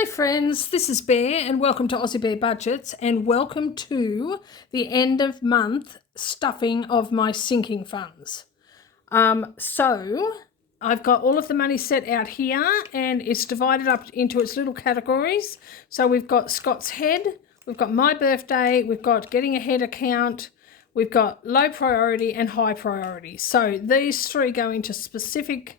Hi friends, this is Bear and welcome to Aussie Bear Budgets and welcome to the end of month stuffing of my sinking funds. So I've got all of the money set out here and it's divided up into its little categories. So we've got Scott's Head, we've got my birthday, we've got getting ahead account, we've got low priority and high priority. So these three go into specific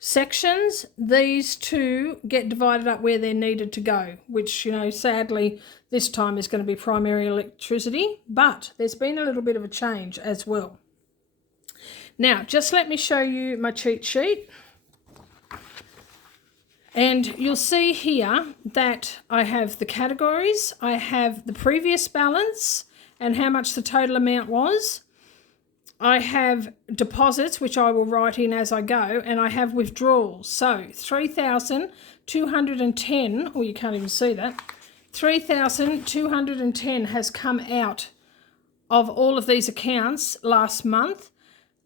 sections. These two get divided up where they're needed to go, which, sadly this time is going to be primary electricity, but there's been a little bit of a change as well. Now, just let me show you my cheat sheet. And you'll see here that I have the categories, I have the previous balance and how much the total amount was. I have deposits, which I will write in as I go, and I have withdrawals. So 3,210, or you can't even see that, 3,210 has come out of all of these accounts last month.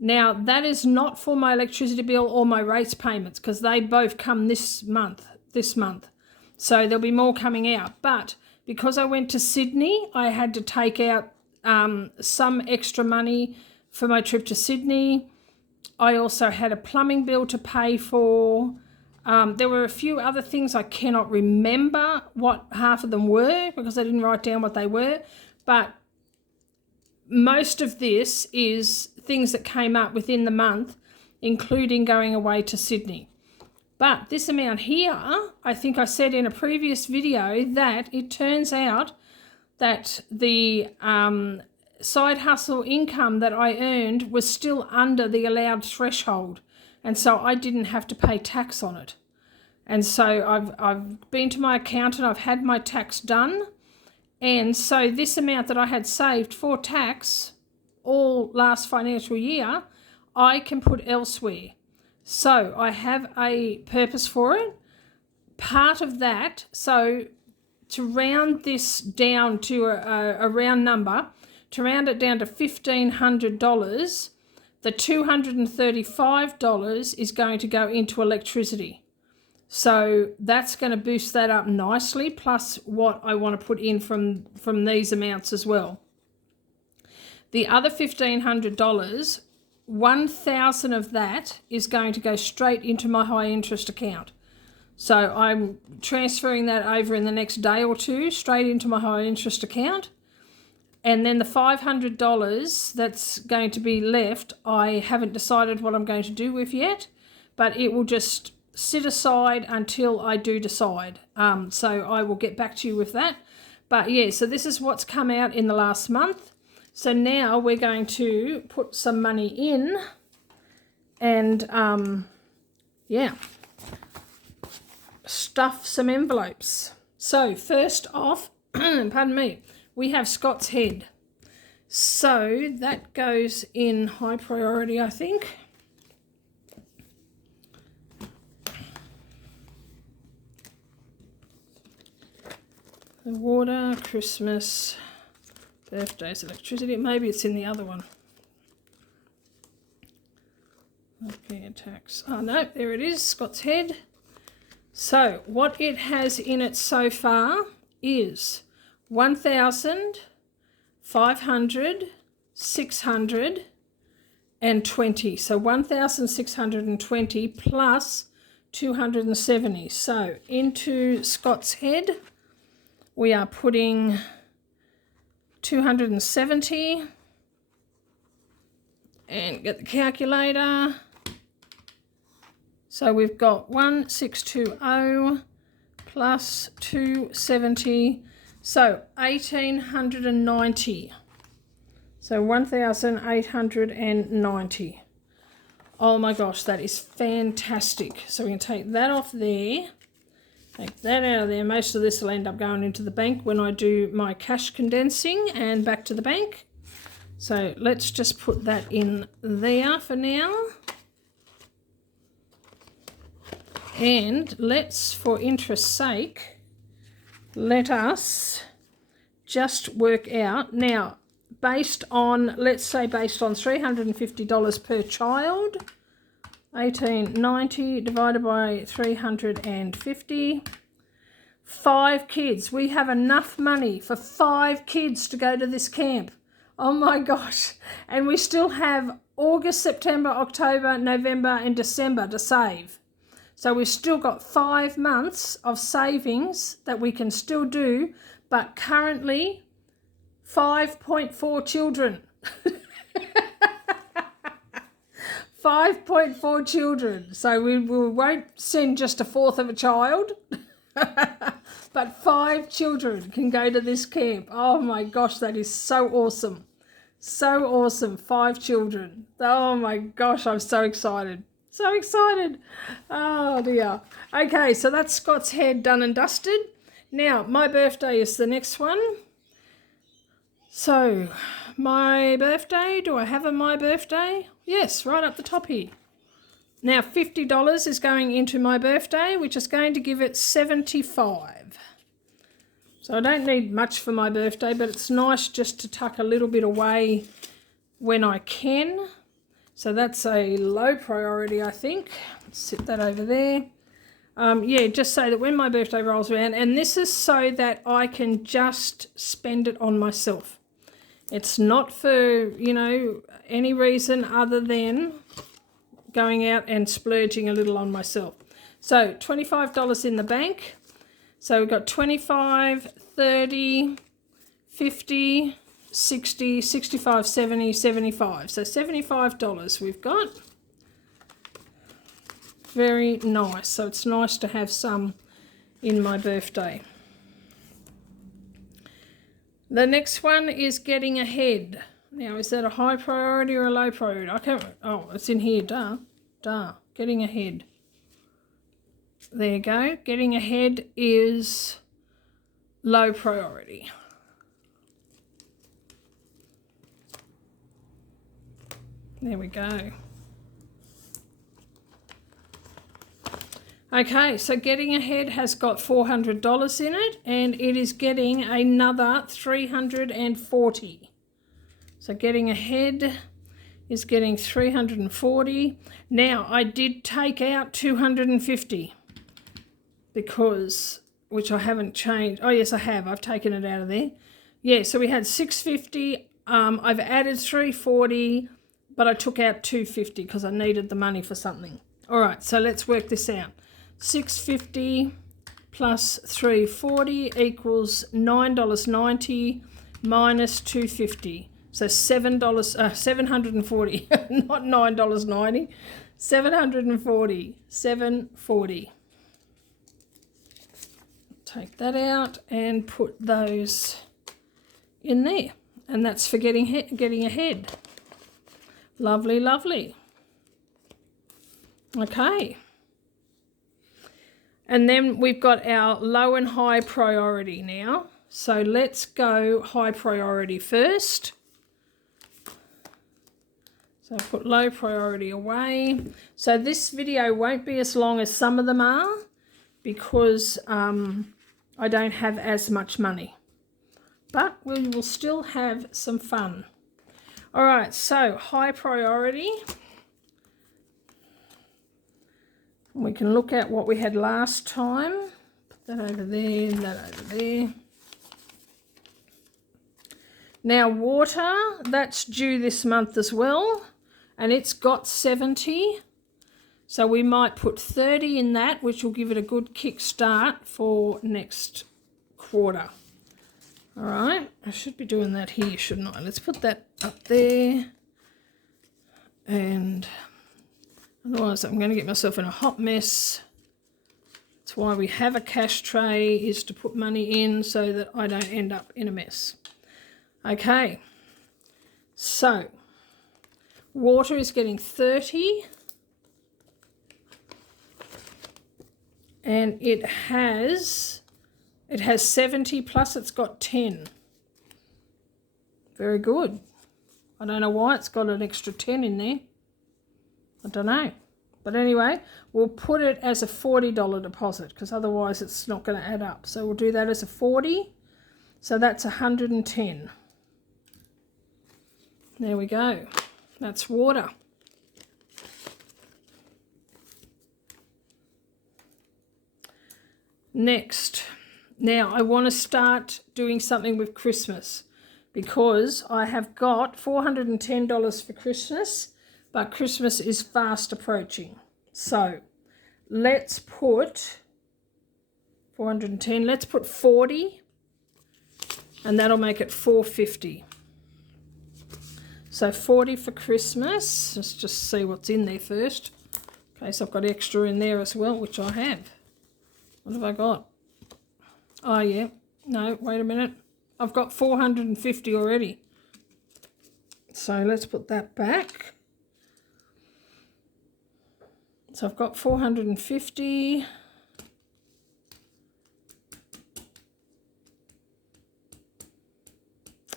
Now, that is not for my electricity bill or my rates payments because they both come this month. So there'll be more coming out. But because I went to Sydney, I had to take out some extra money for my trip to Sydney. I also had a plumbing bill to pay for. There were a few other things I cannot remember what half of them were because I didn't write down what they were. But most of this is things that came up within the month, including going away to Sydney. But this amount here, I think I said in a previous video that it turns out that the side hustle income that I earned was still under the allowed threshold, and so I didn't have to pay tax on it. And so I've been to my accountant, I've had my tax done, and so this amount that I had saved for tax all last financial year, I can put elsewhere. So I have a purpose for it. Part of that, so to round this down to a round number, to round it down to $1,500, the $235 is going to go into electricity. So that's going to boost that up nicely, plus what I want to put in from these amounts as well. The other $1,500, 1,000 of that is going to go straight into my high interest account. So I'm transferring that over in the next day or two straight into my high interest account. And then the $500 that's going to be left, I haven't decided what I'm going to do with yet, but it will just sit aside until I do decide. So I will get back to you with that. But yeah, so this is what's come out in the last month. So now we're going to put some money in and stuff some envelopes. So first off, pardon me, we have Scott's Head. So that goes in high priority, I think. The water, Christmas, birthdays, electricity. Maybe it's in the other one. Okay, tax. Oh no, there it is, Scott's Head. So what it has in it so far is 1,500, 620. So 1,620 plus 270. So into Scott's Head, we are putting 270 and get the calculator. So we've got 1,620 plus 270. So 1,890. So 1,890. Oh my gosh, that is fantastic. So we can take that off there. Take that out of there. Most of this will end up going into the bank when I do my cash condensing and back to the bank. So let's just put that in there for now. And let's, for interest's sake, let us just work out now, based on, let's say based on $350 per child, 1890 divided by 350, 5 kids. We have enough money for 5 kids to go to this camp. Oh my gosh. And we still have August, September, October, November and December to save. So we've still got 5 months of savings that we can still do, but currently 5.4 children. 5.4 children. So we won't send just a fourth of a child. But 5 children can go to this camp. Oh my gosh, that is so awesome. So awesome. 5 children. Oh my gosh, I'm so excited. So excited. Oh dear. Okay, so that's Scott's head done and dusted. Now, my birthday is the next one. So, my birthday, do I have a my birthday? Yes, right up the top here. Now, $50 is going into my birthday, which is going to give it 75. So I don't need much for my birthday, but it's nice just to tuck a little bit away when I can. So that's a low priority, I think. Sit that over there. Yeah, just so that when my birthday rolls around, and this is so that I can just spend it on myself. It's not for, you know, any reason other than going out and splurging a little on myself. So $25 in the bank. So we've got 25, 30, 50, 60, 65, 70, 75. So $75 we've got. Very nice. So it's nice to have some in my birthday. The next one is getting ahead. Now, is that a high priority or a low priority? I can't. Oh, it's in here. Duh. Getting ahead. There you go. Getting ahead is low priority. There we go. Okay, so getting ahead has got $400 in it, and it is getting another $340. So getting ahead is getting $340. Now, I did take out $250 because, which I haven't changed. Oh, yes, I have. I've taken it out of there. Yeah, so we had $650. I've added $340, but I took out $250 because I needed the money for something. All right, so let's work this out. $650 plus $340 equals $9.90 minus $250. So $740, not $9.90, $740, $740. Take that out and put those in there. And that's for getting ahead. Lovely, lovely. Okay. And then we've got our low and high priority now. So let's go high priority first. So I'll put low priority away. So this video won't be as long as some of them are because I don't have as much money. But we will still have some fun. All right, so high priority. We can look at what we had last time. Put that over there, that over there. Now water, that's due this month as well, and it's got 70. So we might put 30 in that, which will give it a good kick start for next quarter. All right, I should be doing that here, shouldn't I? Let's put that up there. And otherwise, I'm going to get myself in a hot mess. That's why we have a cash tray, is to put money in so that I don't end up in a mess. Okay, so water is getting 30. And it has 70 plus it's got 10. Very good. I don't know why it's got an extra 10 in there. I don't know. But anyway, we'll put it as a $40 deposit because otherwise it's not going to add up. So we'll do that as a 40. So that's 110. There we go. That's water. Next, Now, I want to start doing something with Christmas because I have got $410 for Christmas, but Christmas is fast approaching. So let's put 410, let's put 40, and that'll make it 450. So 40 for Christmas. Let's just see what's in there first. Okay, so I've got extra in there as well, which I have. What have I got? Oh, yeah. No, wait a minute. I've got 450 already. So let's put that back. So I've got 450.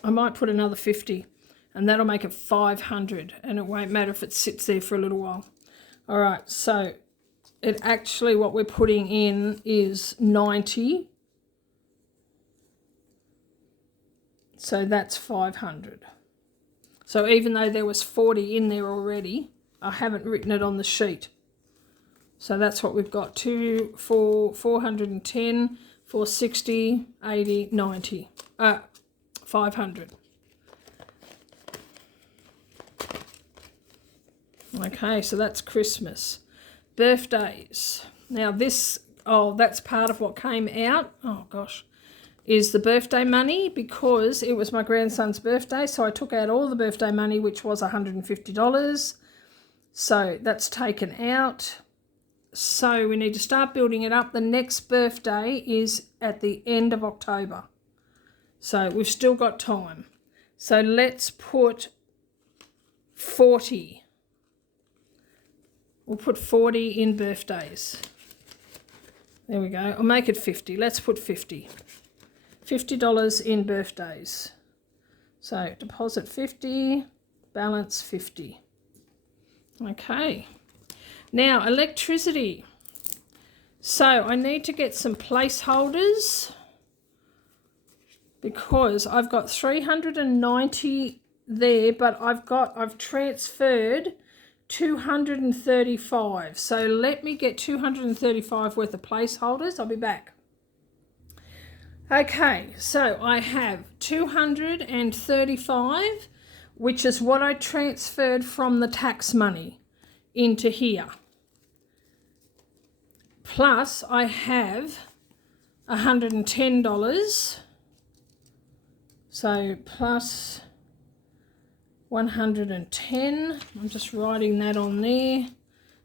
I might put another 50, and that'll make it 500, and it won't matter if it sits there for a little while. All right, so it actually, what we're putting in is 90. So that's 500. So even though there was 40 in there already, I haven't written it on the sheet. So that's what we've got, 410, 460, 80, 90, 500. Okay, so that's Christmas. Birthdays. Now this, that's part of what came out, oh gosh, is the birthday money, because it was my grandson's birthday, so I took out all the birthday money, which was $150. So that's taken out. So we need to start building it up. The next birthday is at the end of October. So we've still got time. So let's put 40. We'll put 40 in birthdays. There we go. I'll make it 50. Let's put 50. $50 in birthdays. So deposit 50, balance 50. Okay. Now electricity. So I need to get some placeholders because I've got 390 there, but I've transferred 235. So let me get 235 worth of placeholders. I'll be back. Okay, so I have 235, which is what I transferred from the tax money into here. Plus I have $110. So plus 110. I'm just writing that on there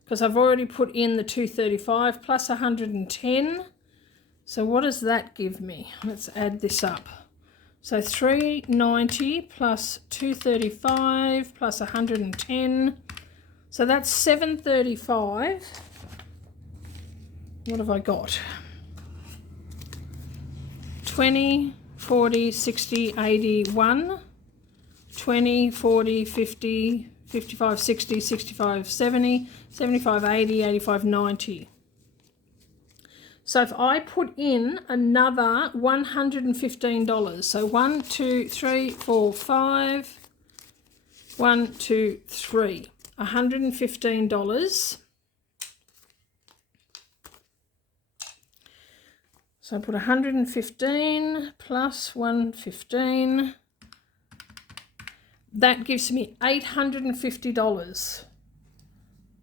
because I've already put in the 235 plus 110. So what does that give me? Let's add this up. So 390 plus 235 plus 110. So that's 735. What have I got? 20, 40, 60, 81. 20, 40, 50, 55, 60, 65, 70, 75, 80, 85, 90. So if I put in another $115, so 1, 2, 3, 4, 5, 1, 2, 3, $115. So I put 115 plus 115. That gives me $850.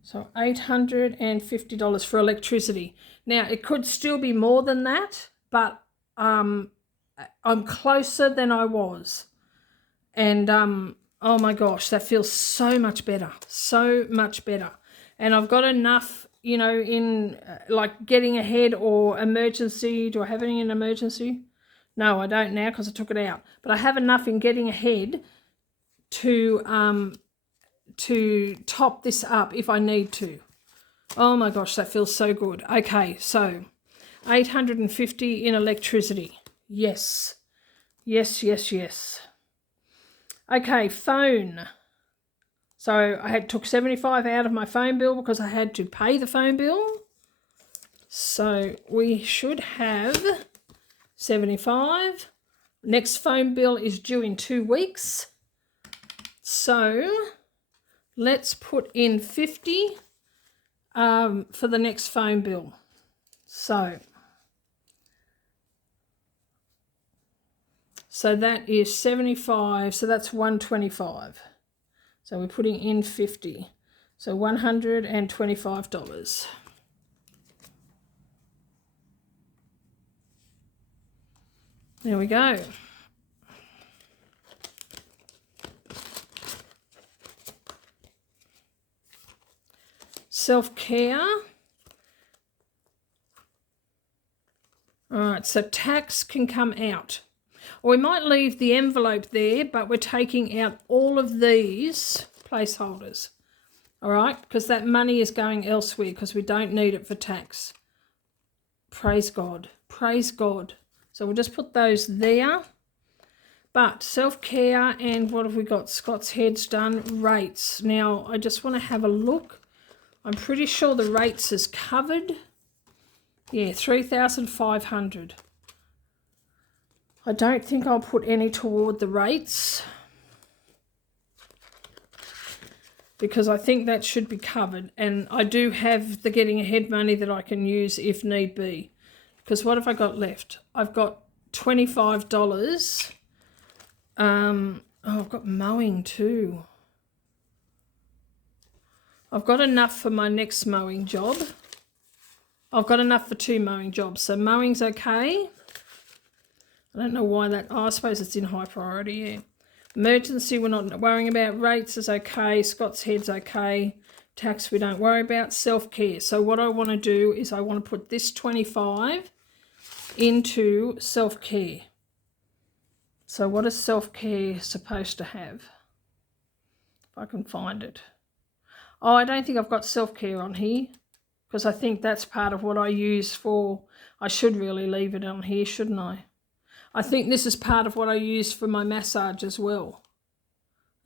So $850 for electricity. Now, it could still be more than that, but I'm closer than I was. And, oh my gosh, that feels so much better. So much better. And I've got enough, you know, in like getting ahead or emergency. Do I have any in emergency? No, I don't now because I took it out. But I have enough in getting ahead to top this up if I need to. Oh my gosh, that feels so good. Okay, so 850 in electricity. Yes. Yes, yes, yes. Okay, phone. So I took 75 out of my phone bill because I had to pay the phone bill. So we should have 75. Next phone bill is due in 2 weeks. So let's put in 50 for the next phone bill. So So that is 75, so that's 125. So we're putting in 50. So $125. There we go. Self-care. All right, so tax can come out. Or we might leave the envelope there, but we're taking out all of these placeholders. All right, because that money is going elsewhere because we don't need it for tax. Praise God. Praise God. So we'll just put those there. But self-care, and what have we got? Scott's Head's done. Rates. Now, I just want to have a look. I'm pretty sure the rates is covered. Yeah, 3,500. I don't think I'll put any toward the rates because I think that should be covered. And I do have the getting ahead money that I can use if need be. Because what have I got left? I've got $25. Oh, I've got mowing too. I've got enough for my next mowing job. I've got enough for 2 mowing jobs. So mowing's okay. I don't know why that... Oh, I suppose it's in high priority, yeah. Emergency, we're not worrying about. Rates is okay. Scott's Head's okay. Tax, we don't worry about. Self-care. So what I want to do is I want to put this 25 into self-care. So what is self-care supposed to have? If I can find it. Oh, I don't think I've got self-care on here because I think that's part of what I use for... I should really leave it on here, shouldn't I? I think this is part of what I use for my massage as well.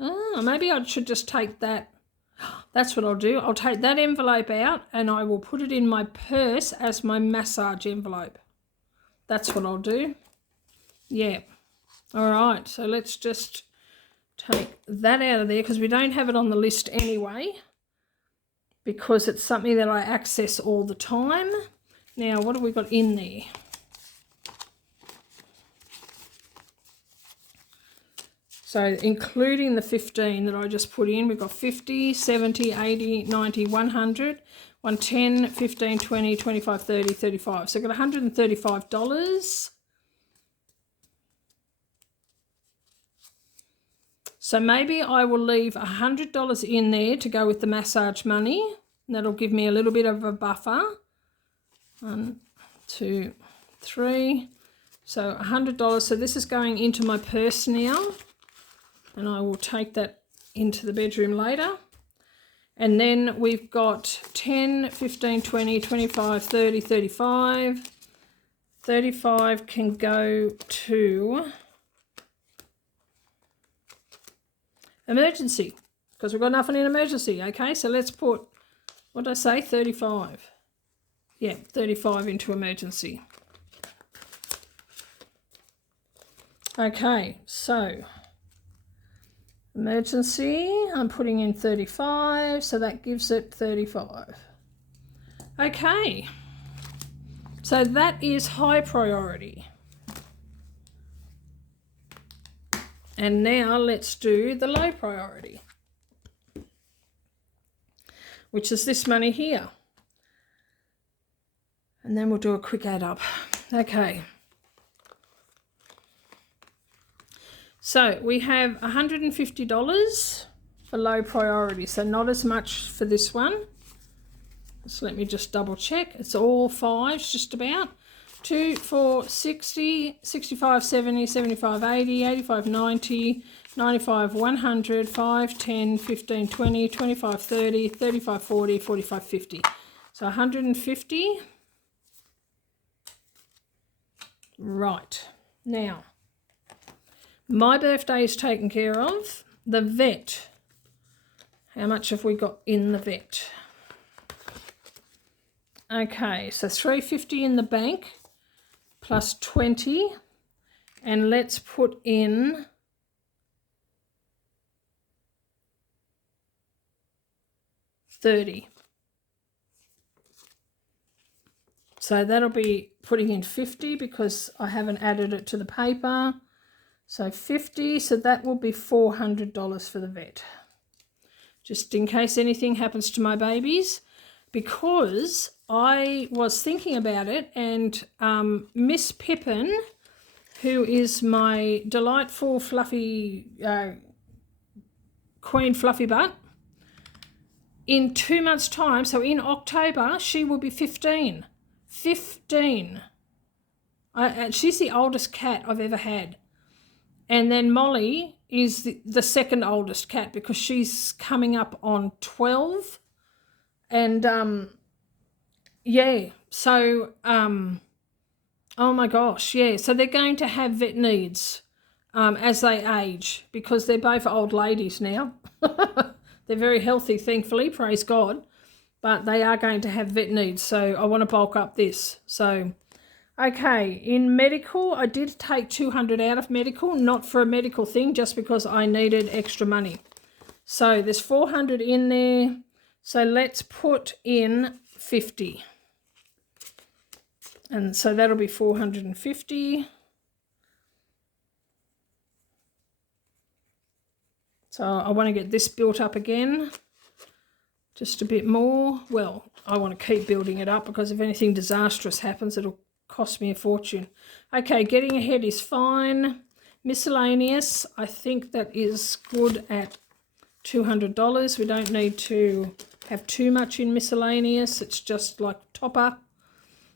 Oh, maybe I should just take that. That's what I'll do. I'll take that envelope out and I will put it in my purse as my massage envelope. That's what I'll do. Yeah. All right. So let's just take that out of there because we don't have it on the list anyway because it's something that I access all the time. Now, what have we got in there? So including the 15 that I just put in, we've got 50, 70, 80, 90, 100, 110, 15, 20, 25, 30, 35. So I've got $135. So maybe I will leave $100 in there to go with the massage money. And that'll give me a little bit of a buffer. 1, 2, 3. So $100. So this is going into my purse now. And I will take that into the bedroom later. And then we've got 10, 15, 20, 25, 30, 35. 35 can go to emergency because we've got nothing in emergency. Okay, so let's put, what did I say, 35. Yeah, 35 into emergency. Okay, so emergency, I'm putting in 35, so that gives it 35. Okay, so that is high priority. And now let's do the low priority, which is this money here. And then we'll do a quick add up. Okay. So we have $150 for low priority, so not as much for this one. So let me just double check. It's all 5s just about. 2, 4, 60, 65, 70, 75, 80, 85, 90, 95, 100, 5, 10, 15, 20, 25, 30, 35, 40, 45, 50. So 150. Right. Now, my birthday is taken care of. The vet. How much have we got in the vet? Okay, so $350 in the bank plus 20. And let's put in $30. So that'll be putting in $50 because I haven't added it to the paper. So 50, so that will be $400 for the vet. Just in case anything happens to my babies, because I was thinking about it, and Miss Pippin, who is my delightful fluffy Queen Fluffy Butt, in 2 months' time, so in October, she will be 15. 15. She's the oldest cat I've ever had. And then Molly is the second oldest cat because she's coming up on 12. And, yeah, so, oh my gosh, yeah. So they're going to have vet needs as they age because they're both old ladies now. They're very healthy, thankfully, praise God. But they are going to have vet needs, so I want to bulk up this. So... okay, in medical, I did take 200 out of medical, not for a medical thing, just because I needed extra money. So there's 400 in there. So let's put in 50. And so that'll be 450. So I want to get this built up again, just a bit more. Well, I want to keep building it up because if anything disastrous happens, it'll cost me a fortune. Okay, getting ahead is fine. Miscellaneous, I think that is good at $200. We don't need to have too much in miscellaneous. It's just like topper.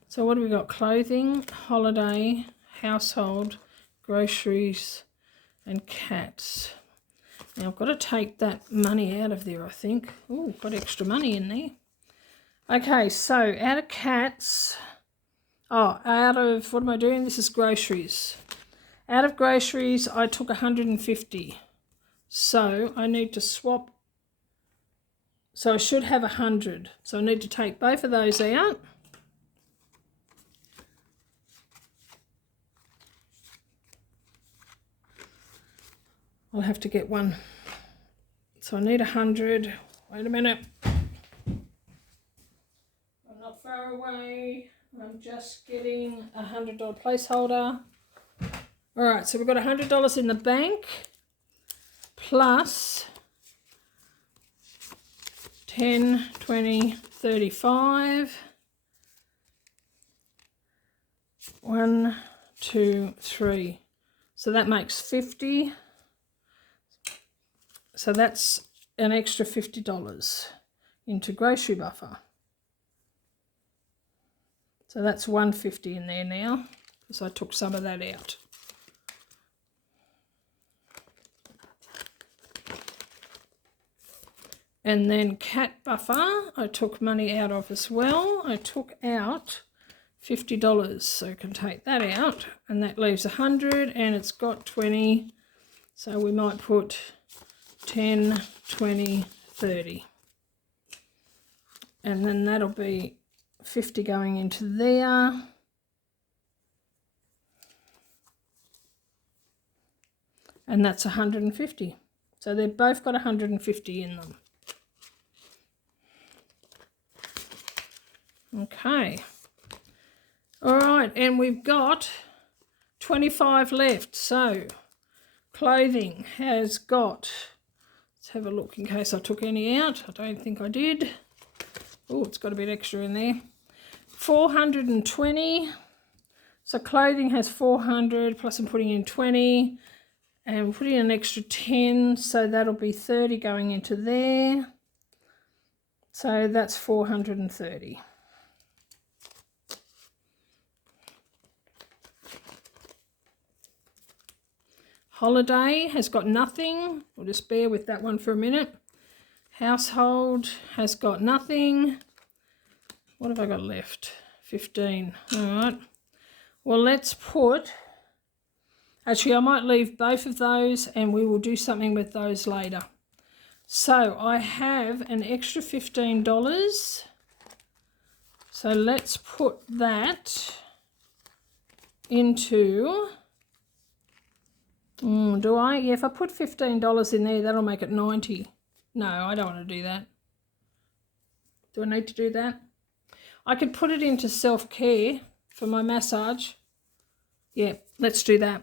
So what do we got? Clothing, holiday, household, groceries, and cats. Now I've got to take that money out of there, I think. Oh, got extra money in there. Okay, so out of cats... oh, out of, what am I doing? This is groceries. Out of groceries, I took 150. So I need to swap. So I should have 100. So I need to take both of those out. I'll have to get one. So I need 100. Wait a minute. I'm not far away. I'm just getting a $100 placeholder. All right, so we've got $100 in the bank plus 10, 20, 35. 1, 2, 3. So that makes 50. So that's an extra $50 into grocery buffer. So that's 150 in there now, because I took some of that out. And then cat buffer, I took money out of as well. I took out $50, so I can take that out, and that leaves 100, and it's got 20. So we might put 10, 20, 30. And then that'll be 50 going into there. And that's 150. So they've both got 150 in them. Okay. All right, and we've got 25 left. So clothing has got, let's have a look in case I took any out. I don't think I did. Oh, it's got a bit extra in there. 420. So clothing has 400, plus I'm putting in 20, and we're putting in an extra 10, so that'll be 30 going into there. So that's 430. Holiday has got nothing. We'll just bear with that one for a minute. Household has got nothing. What have I got left? 15. All right. Well, let's put... actually, I might leave both of those and we will do something with those later. So I have an extra $15. So let's put that into... do I? Yeah, if I put $15 in there, that'll make it 90. No, I don't want to do that. Do I need to do that? I could put it into self-care for my massage. Yeah, let's do that.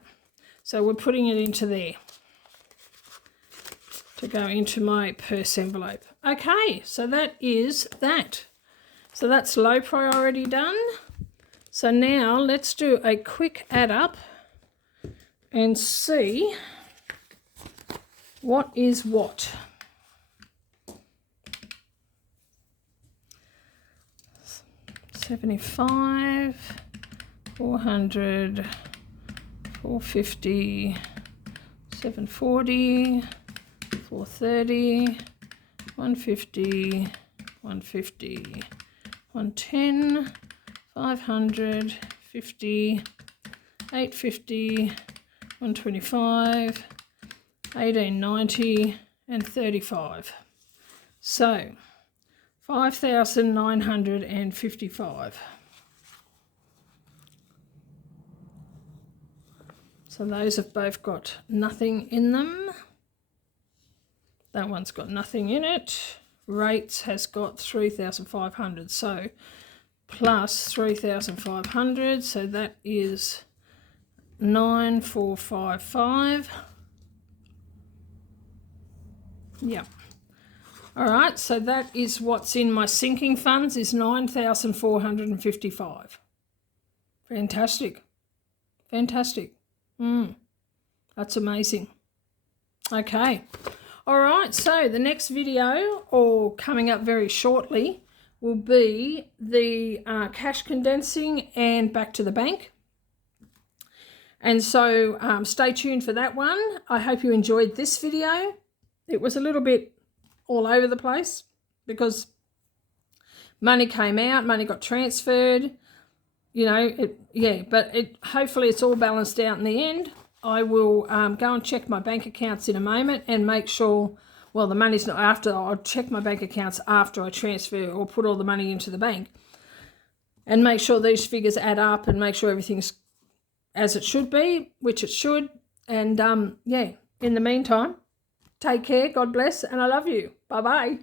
So we're putting it into there to go into my purse envelope. Okay, so that is that. So that's low priority done. So now let's do a quick add up and see what is what. $75, $400, $450, $740, $430, $150, $150, $110, $500, $50, $850, $125, $18.90, and $35. So 5,955. So those have both got nothing in them. That one's got nothing in it. Rates has got 3,500. So plus 3,500. So that is 9,455. Yep. All right, so that is what's in my sinking funds is 9,455. Fantastic. Fantastic. That's amazing. Okay. All right, so the next video, or coming up very shortly, will be the cash condensing and back to the bank. And so stay tuned for that one. I hope you enjoyed this video. It was a little bit all over the place because money came out, money got transferred, you know, but hopefully it's all balanced out in the end. I will go and check my bank accounts in a moment and make sure, well, the money's not after, I'll check my bank accounts after I transfer or put all the money into the bank and make sure these figures add up and make sure everything's as it should be, which it should. And in the meantime, take care, God bless, and I love you. Bye-bye.